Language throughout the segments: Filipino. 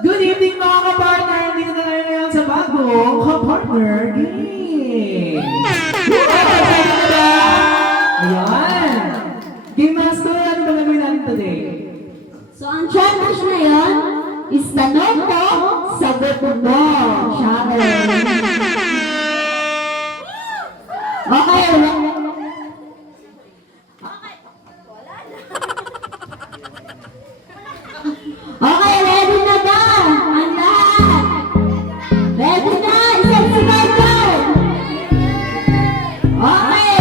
Good evening mga ka-partner! Dito na tayo ngayon sa bagong ka-partner game! Ayan! Game Master, ano ba gagawin natin today? So, ang challenge na yun is tanong ko, sagot mo. Shower. Okay. Okay, ready na ba? Ang lahat. Ready na? Isang segundo. Okay.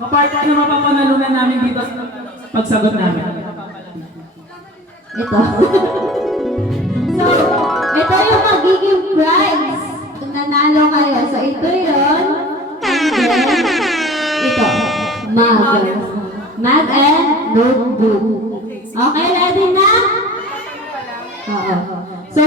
Ka-partner, ano mapapanalunan namin dito sa pagsagot namin? Ito. So, ito yung magiging prize. Kung nanalo kayo. So, ito yun. And then, ito. Mag. Mag and notebook. Okay, ready na? Oo. So,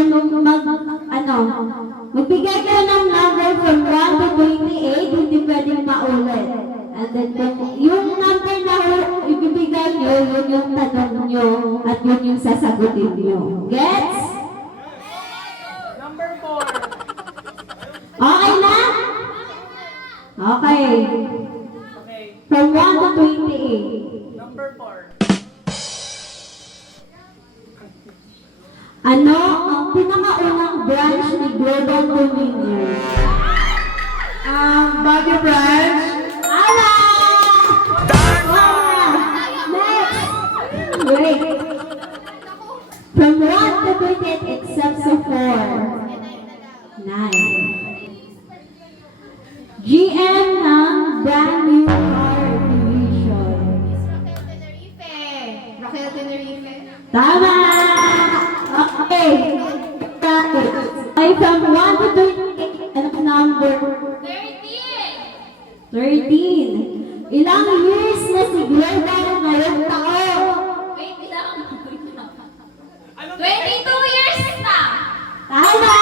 magbigay kayo ng number from 1 to 28, hindi pwedeng maulit. And then, yung number na ibibigay nyo, yun yung tanong nyo, at yun yung sasagutin nyo. Gets? Number 4. Okay na? Okay. Okay. From 1 to 28. Number 4. Ano ang pinakaunang branch ni Global Dominion? Baguio Branch. Ala! Next! Wait. From 1 to 28 except sa 4. 9. GM ng brand new car division. Raquel Tenerife. Tama! Okay. Okay, from 1 to 28, anong number? 13. Ilang years na si Global ngayong taon? Wait lang. 22 years na! Tama!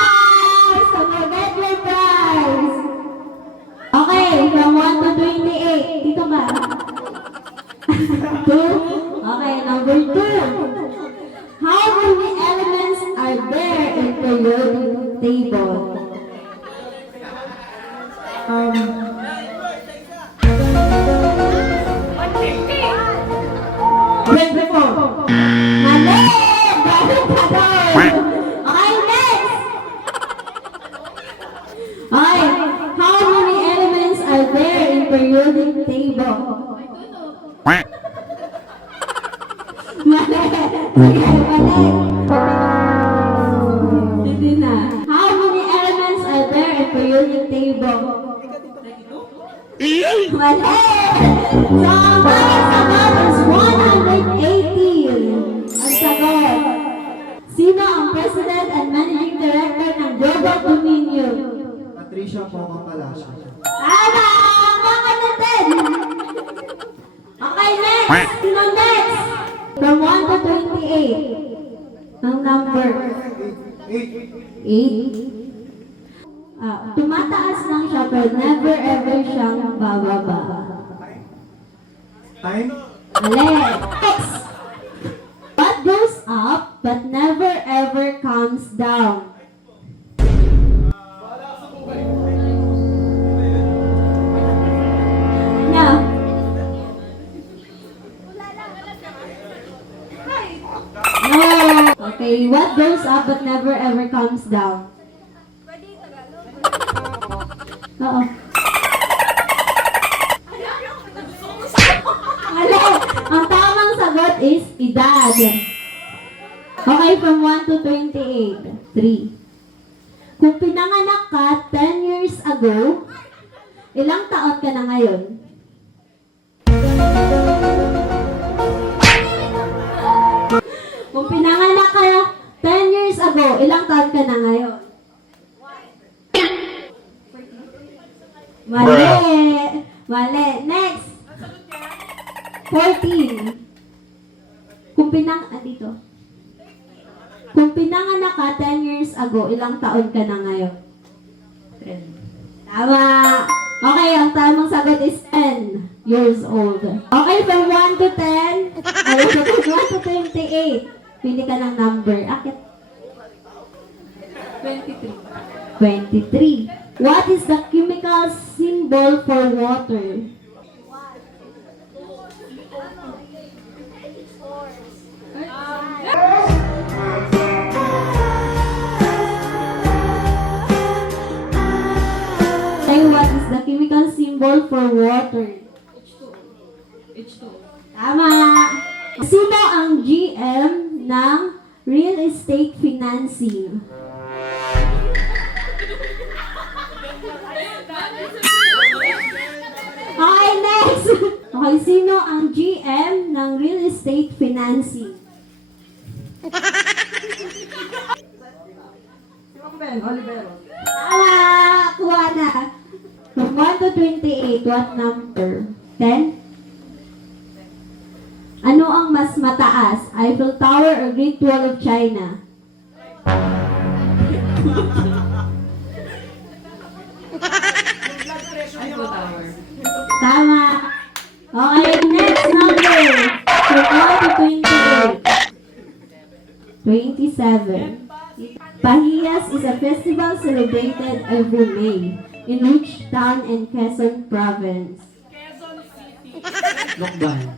So, mag-get your prize. Okay, from 1 to 28. Dito ba? 2. Okay, number 2. How many elements are there in periodic table? 24. Mali! Bakit ka doon? Okay, next! Okay, how many elements are there in periodic table? Mali! Okay, mali! Hindi na. How many elements are there in periodic table? Mali! So, ang tamang sagot is 118. Ang sagot. Sino ang President and Managing Director ng Global Dominion? Patricia Poca Palacio. Tama! Bakit natin? Okay, next! Sino next? From 1 to 28. Ang number? 8. Tumataas lang siya pero never ever siyang bababa. Time? Mali! Next! What goes up but never ever comes down? No. No. Okay, what goes up but never ever comes down? Oo. Mali! Ang tamang sagot is edad. Okay, from 1 to 28. 3. Kung pinanganak ka 10 years ago, ilang taon ka na ngayon? Kung pinanganak ka 10 years ago, ilang taon ka na ngayon? Mali! Mali! Next! 14. Dito. Kung pinanganak ka 10 years ago, ilang taon ka na ngayon? 10. Tama! Okay, ang tamang sagot is 10 years old. Okay, from 1 to 10, ay, from 1 to 28. Pili ka ng number. Akit. 23. What is the chemical symbol for water? Say, what is the chemical symbol for water? Tama! Sino ang GM ng real estate financing? Okay, next! Okay, sino ang GM ng real estate financing? Ben Olivero. Tama! Kuha na. From 1 to 28, what number? 10? Ano ang mas mataas? Eiffel Tower or Great Wall of China? Eiffel Tower. Tama. Okay, next number. From 1 to 28. 27. Pahiyas is a festival celebrated every May. In which town in Quezon Province? Lokban.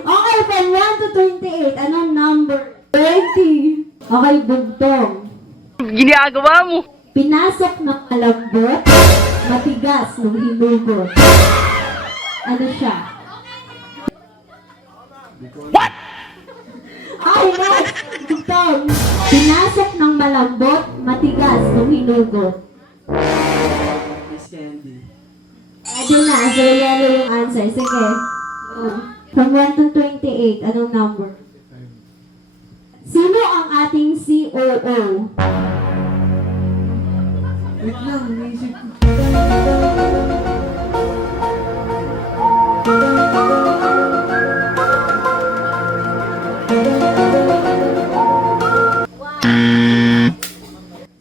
Okay, from 1 to 28. Anong number? 20. Okay, bugtong. Ginagawa mo. Pinasok ng malambot, matigas ng hinugot. Ano siya? What? Ay, next! Bugtong. Pinasok ng malambot, matigas ng hinugot. Miss Candy. Pwede na, so yellow yung answer. Sige. From 1 to 28, anong number? Sino ang ating COO? Wait lang, naisip ko.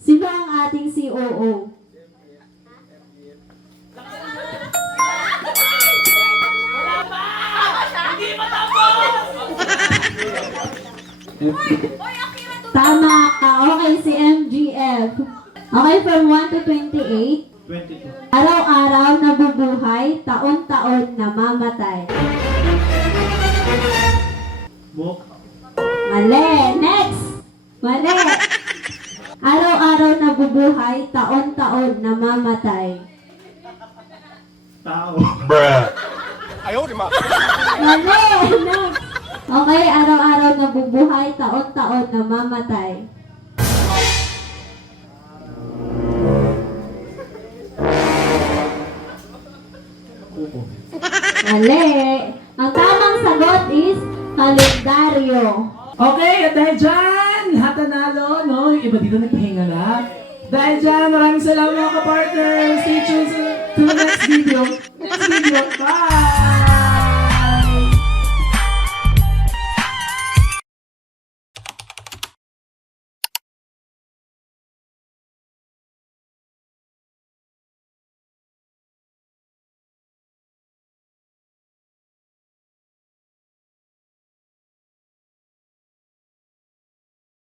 Sino ang ating COO? Tama. Okay, si MGF. Okay, from 1 to 28. 22. Araw-araw nabubuhay, taon-taon namamatay. Book. Mali. Next. Mali. Araw-araw nabubuhay, taon-taon namamatay. Tao. Mali. Next. Okay, araw-araw nabubuhay, taon-taon namamatay. Kuko. Mali. Ang tamang sagot is kalendaryo. Okay, at dahil dyan, lahat nanalo, no? Yung iba dito nagpahinga na. Dahil dyan, maraming salamat mga ka-partner. Stay tuned to the next video. Bye!